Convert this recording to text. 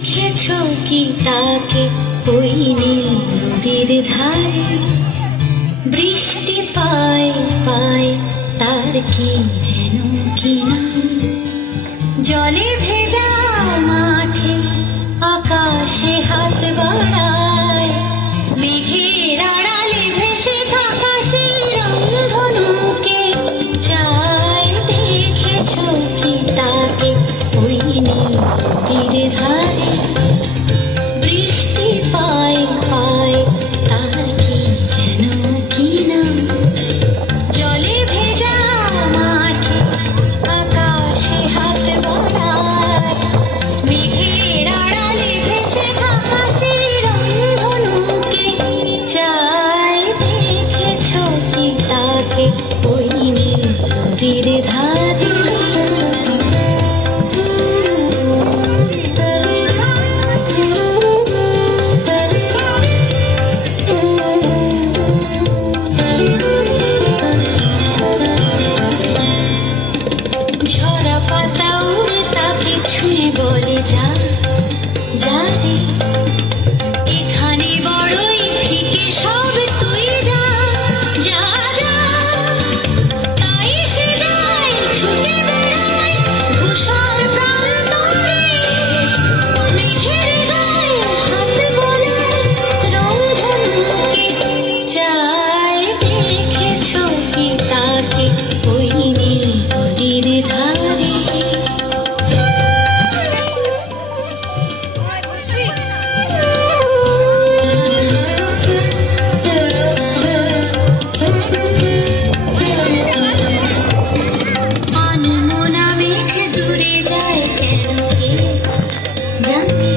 দেখেছো কি তাকে ওই নীল নদীর ধারে, বৃষ্টি পায় পায় তার কি যেন কি নাম, জলে ভেজা মাঠে আকাশে হাত বাড়ায়, মেঘের আড়ালে ভেসে থাকা সেই রংধনুকে চায়। দেখেছো কি তাকে ওই নীল নদীর ধারে, বৃষ্টি পায় পায় তার কি যেন কি নাম, জলে ভেজা মাঠে আকাশে হাত বাড়ায়, মেঘের আড়ালে ভেসে থাকা সেই রংধনুকে চায়। দেখেছো কি তাকে ওই নীল নদীর ধারে। ঝরা পাতা উড়ে তাকে ছুঁয়ে বলে যা যা রে, এখানে বড়ই ফিকে সব তুই যা যা যা। তাই সে যায় ছুটে বেড়ায় ধূসর প্রান্তরে, মেঘের গায়ে হাত বোলায় রংধনুকে চায়। দেখেছো কি তাকে ওই নীল নদীর ধারে। আনমনা মেঘ দূরে যায় কেন কে জানে।